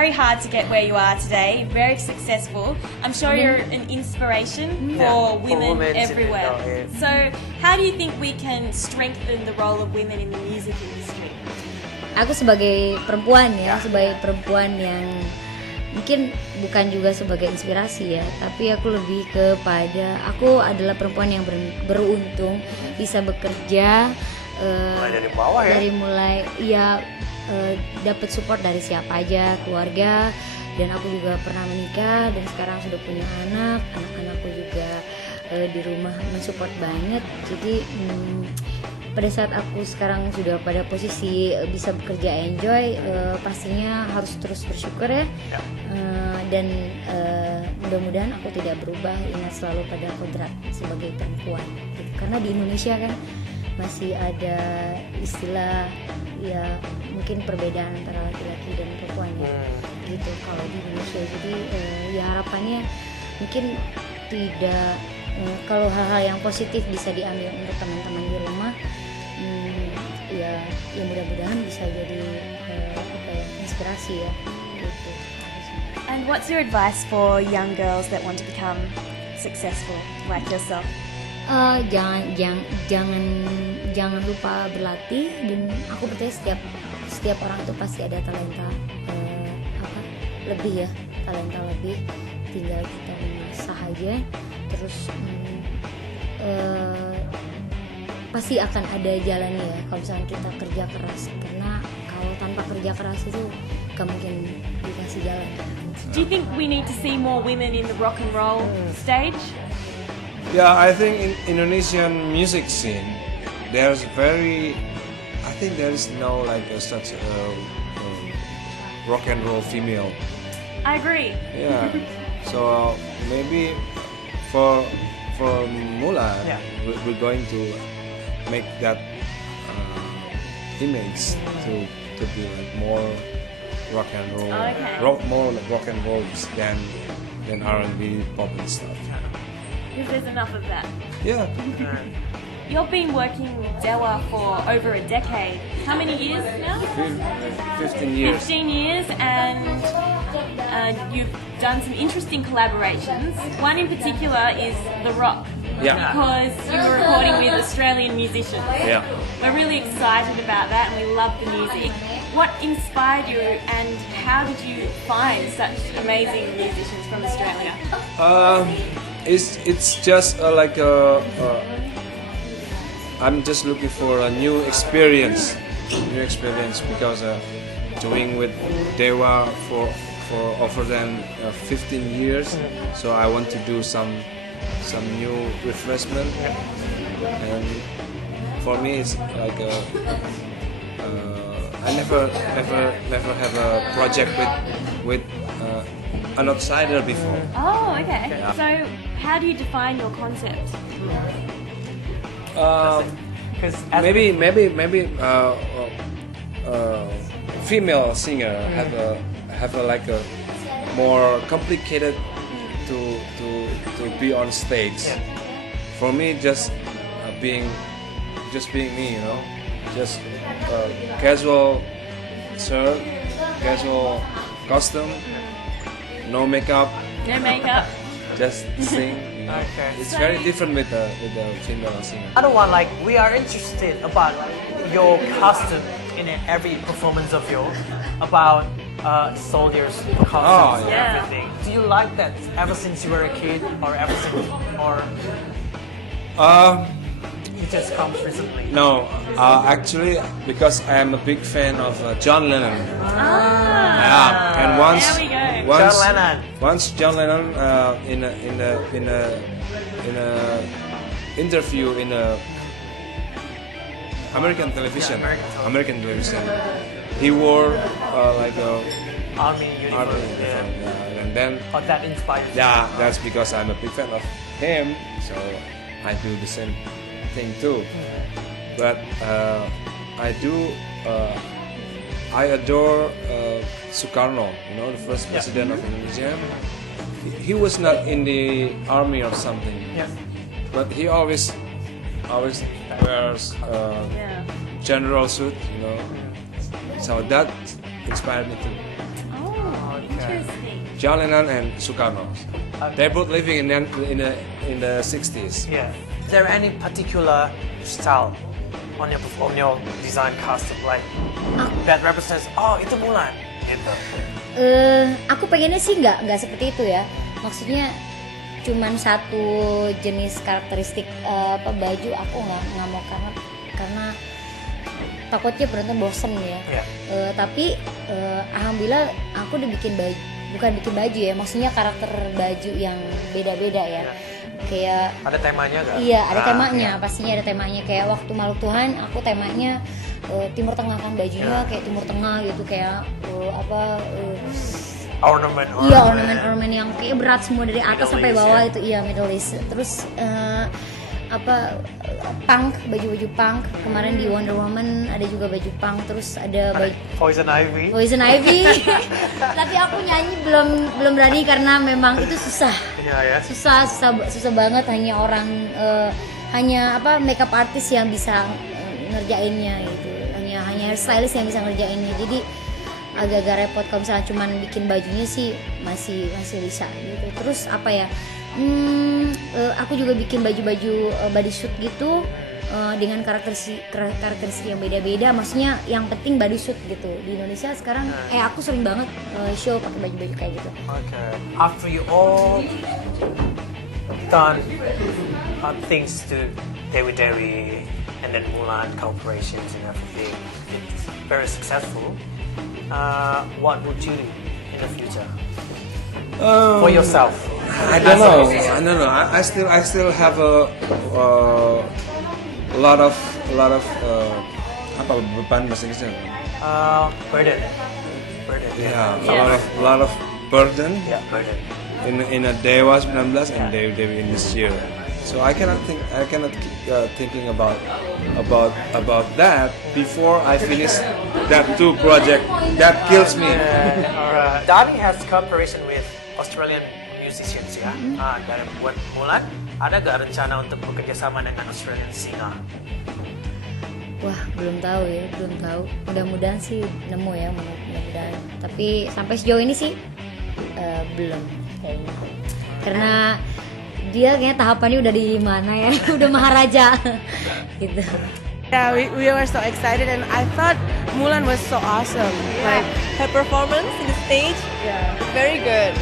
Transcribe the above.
very hard to get where you are today, very successful. I'm sure you're an inspiration for women everywhere. So how do you think we can strengthen the role of women in the music industry? Aku sebagai perempuan ya, sebagai perempuan yang mungkin bukan juga sebagai inspirasi ya, tapi aku lebih kepada aku adalah perempuan yang beruntung bisa bekerja Mulai dari bawah ya. Dapat support dari siapa aja, keluarga, dan aku juga pernah menikah dan sekarang sudah punya anak-anakku juga di rumah mensupport banget. Jadi pada saat aku sekarang sudah pada posisi bisa bekerja enjoy, pastinya harus terus bersyukur ya. Dan mudah-mudahan aku tidak berubah, ingat selalu pada kodrat sebagai perempuan gitu. Karena di Indonesia kan masih ada istilah ya mungkin perbedaan antara laki-laki dan perempuan ya gitu kalau di Indonesia. Jadi ya harapannya mungkin tidak kalau hal-hal yang positif bisa diambil untuk teman-teman di rumah, ya mudah-mudahan bisa jadi inspirasi ya gitu. And what's your advice for young girls that want to become successful like yourself? Jangan lupa berlatih, dan aku percaya setiap orang itu pasti ada talenta lebih ya, talenta lebih, tinggal kita mengasah aja. Terus pasti akan ada jalannya ya kalau misalnya kita kerja keras, karena kalau tanpa kerja keras itu gak mungkin dikasih jalan. Do you think we need to see more women in the rock and roll stage? Yeah, I think in Indonesian music scene, I think there is no like such rock and roll female. I agree. Yeah, so maybe for Mula, we're going to make that image to be like more rock and roll, more like rock and rolls than R&B, pop and stuff. Because there's enough of that. Yeah. You've been working with Dewa for over a decade. How many years now? 15 years. 15 years, and you've done some interesting collaborations. One in particular is The Rock. Yeah. Because you were recording with Australian musicians. Yeah. We're really excited about that, and we love the music. What inspired you, and how did you find such amazing musicians from Australia? It's just I'm just looking for a new experience because doing with Dewa for over than 15 years, so I want to do some new refreshment, and for me it's like I never have a project with an outsider before. Oh, okay. Yeah. So, how do you define your concept? Maybe female singer have a like a more complicated to be on stage. For me, just being me, you know, just casual shirt, casual costume, no makeup. No makeup. Just sing. You know. Okay. It's very different with the female singer. Other one, like we are interested about your costume in every performance of yours, about soldiers' costumes and yeah. everything. Do you like that ever since you were a kid, or ever since, or it just comes recently? No, actually, because I am a big fan of John Lennon. Yeah, and There we go. John Lennon. Once John Lennon in a interview in American television, he wore like a Army uniform. yeah, and then Oh, that inspires you. yeah, that's because I'm a big fan of him, so I do the same thing too. But I adore Sukarno, you know, the first president of Indonesia. He was not in the army or something, Yeah. but he always wears general suit, you know. So that inspired me too. Oh, John Lennon and Sukarno. They're both living in the 60s. Yeah. Is there any particular style on your design custom like that represents? Oh, itu Mulan. Gitu. Aku pengennya sih nggak seperti itu ya. Maksudnya cuman satu jenis karakteristik baju aku nggak mau karena takutnya berarti bosen ya. Yeah. Tapi alhamdulillah aku udah bikin baju, bukan bikin baju ya, maksudnya karakter baju yang beda-beda ya. Kayak ada temanya gak? Iya, ada temanya, pastinya ada temanya. Kayak waktu Makhluk Tuhan aku temanya Timur Tengah kan, bajunya kayak Timur Tengah gitu, kayak ornamen yang kayak berat semua dari atas Middle sampai East, bawah ya. itu, iya Middle East. Terus punk, baju-baju punk. Kemarin di Wonder Woman ada juga baju punk, terus ada baju Poison Ivy. Tapi aku nyanyi belum berani karena memang itu susah. Iya ya. Susah banget, hanya makeup artist yang bisa ngerjainnya gitu. Hanya hairstylist yang bisa ngerjainnya. Jadi agak-agak repot. Kalau misalnya cuman bikin bajunya sih masih bisa gitu. Terus aku juga bikin baju-baju bodysuit gitu dengan karakteristik yang beda-beda. Maksudnya yang penting bodysuit gitu. Di Indonesia sekarang aku sering banget show pakai baju-baju kayak gitu. Okay. After you all done things to Dewi and then Mulan corporations and everything, it's very successful. What would you do in the future for yourself? I don't know. I still have a lot of apa beban bahasa Inggrisnya? Burden. Yeah, a lot of burden. Yeah, burden. In a Dewa 19 and Dewi in this year. So I cannot keep thinking about that before I finish that 2 project. That kills me. Alright. Dani has cooperation with Australian musicians ya. Dari buat Mulan, ada gak rencana untuk bekerja sama dengan Australian singer? Wah, belum tahu. Mudah-mudahan sih nemu ya, mudah-mudahan. Tapi sampai sejauh ini sih belum kayaknya. Karena dia kayaknya tahapannya udah di mana ya, udah maharaja gitu. Yeah, we were so excited and I thought Mulan was so awesome. Like Her performance in the stage, very good.